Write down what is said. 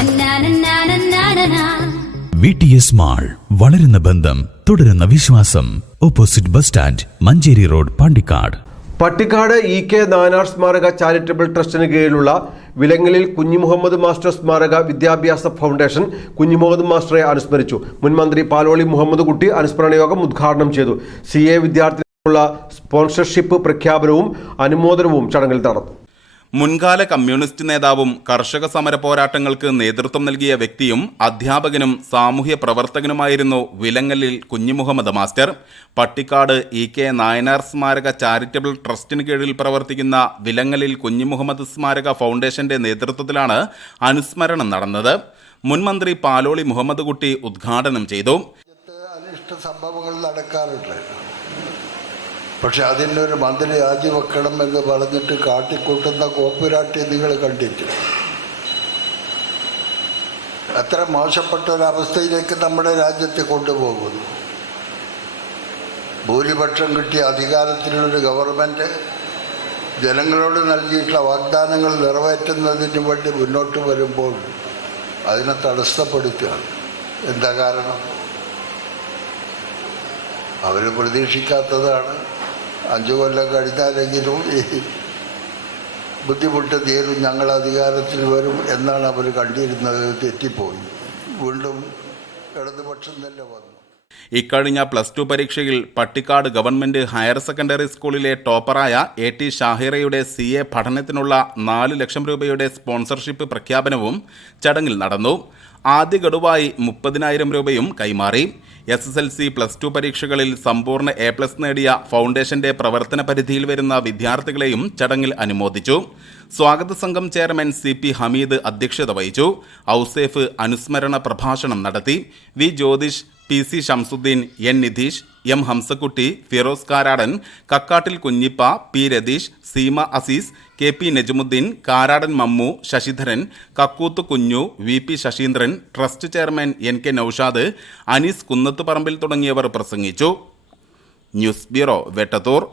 നന്നാനന്നാനന്നാനനാ. V T S mall വളരുന്ന ബന്ധം തുടരുന്ന വിശ്വാസം. Opposite bus stand Manjeri road Pandikkad. Pattikkad E K Nayanar സ്മാരക ചാരിറ്റബിൾ ട്രസ്റ്റിന് കീഴിലുള്ള വിലങ്ങലിൽ കുഞ്ഞിമുഹമ്മദ് മാസ്റ്റർ സ്മാരക വിദ്യാഭ്യാസ ഫൗണ്ടേഷൻ കുഞ്ഞിമുഹമ്മദ് മാസ്റ്ററെ അനുസ്മരിച്ചു. മുൻ മന്ത്രി പാലോളി മുഹമ്മദ് കുട്ടി അനുസ്മരണ യോഗം ഉദ്ഘാടനം ചെയ്തു. സി എ വിദ്യാർത്ഥികൾക്കുള്ള സ്പോൺസർഷിപ്പ് പ്രഖ്യാപനവും അനുമോദനവും ചടങ്ങിൽ നടന്നു. മുൻകാല കമ്മ്യൂണിസ്റ്റ് നേതാവും കർഷക സമര പോരാട്ടങ്ങൾക്ക് നേതൃത്വം നൽകിയ വ്യക്തിയും അധ്യാപകനും സാമൂഹ്യ പ്രവർത്തകനുമായിരുന്നു വിലങ്ങലിൽ Kunhimuhammad master. Pattikkad E K Nayanar സ്മാരക ചാരിറ്റബിൾ ട്രസ്റ്റിന് കീഴിൽ പ്രവർത്തിക്കുന്ന വിലങ്ങലിൽ കുഞ്ഞിമുഹമ്മദ് സ്മാരക ഫൗണ്ടേഷന്റെ നേതൃത്വത്തിലാണ് അനുസ്മരണം നടന്നത്. മുൻമന്ത്രി പാലോളി മുഹമ്മദ് കുട്ടി ഉദ്ഘാടനം ചെയ്തു. സംഭവങ്ങൾ നടക്കാറുണ്ട്. പക്ഷെ അതിനൊരു മന്ത്രി രാജിവെക്കണം എന്ന് പറഞ്ഞിട്ട് കാട്ടിക്കൂട്ടുന്ന കോപ്പുരാട്ടി നിങ്ങൾ കണ്ടിട്ട് അത്ര മോശപ്പെട്ട ഒരവസ്ഥയിലേക്ക് നമ്മുടെ രാജ്യത്തെ കൊണ്ടുപോകുന്നു. ഭൂരിപക്ഷം കിട്ടിയ അധികാരത്തിലുള്ളൊരു ഗവൺമെന്റ് ജനങ്ങളോട് നൽകിയിട്ടുള്ള വാഗ്ദാനങ്ങൾ നിറവേറ്റുന്നതിന് വേണ്ടി മുന്നോട്ട് വരുമ്പോൾ അതിനെ തടസ്സപ്പെടുത്തുകയാണ് എന്താ കാരണം? അവർ പ്രതീക്ഷിക്കാത്തതാണ്. അഞ്ചു കൊല്ലം കഴിഞ്ഞാലെങ്കിലും ഈ ബുദ്ധിമുട്ട് തീരും ഞങ്ങൾ അധികാരത്തിൽ വരും എന്നാണ് അവർ കണ്ടിരുന്നത്. തെറ്റിപ്പോയി. വീണ്ടും ഇടതുപക്ഷം തന്നെ വന്നു. ഇക്കഴിഞ്ഞ പ്ലസ് ടു പരീക്ഷയിൽ പട്ടിക്കാട് ഗവൺമെന്റ് ഹയർ സെക്കൻഡറി സ്കൂളിലെ ടോപ്പറായ എ ടി ഷാഹിറയുടെ സി എ പഠനത്തിനുള്ള നാല് ലക്ഷം രൂപയുടെ സ്പോൺസർഷിപ്പ് പ്രഖ്യാപനവും ചടങ്ങിൽ നടന്നു. ആദ്യ ഗഡുവായി മുപ്പതിനായിരം രൂപയും കൈമാറി. S S L C plus two പരീക്ഷകളിൽ സമ്പൂർണ എ പ്ലസ് നേടിയ ഫൗണ്ടേഷന്റെ പ്രവർത്തന പരിധിയിൽ വരുന്ന വിദ്യാർത്ഥികളെയും ചടങ്ങിൽ അനുമോദിച്ചു. സ്വാഗത സംഘം ചെയർമാൻ സി പി ഹമീദ് അധ്യക്ഷത വഹിച്ചു. ഔസേഫ് അനുസ്മരണ പ്രഭാഷണം നടത്തി. V Jyothish P C Shamsuddeen N Nidheesh M Hamsakutty Feroz Karadan Kakkattil Kunhippa P Ratheesh Seema Azeez K P Najmuddeen Karadan Mammu Sasidharan Kakkoth Kunhu V P Saseendran trust chairman N K Noushad Anees Kunnathuparambil തുടങ്ങിയവർ പ്രസംഗിച്ചു. News bureau Vettathur.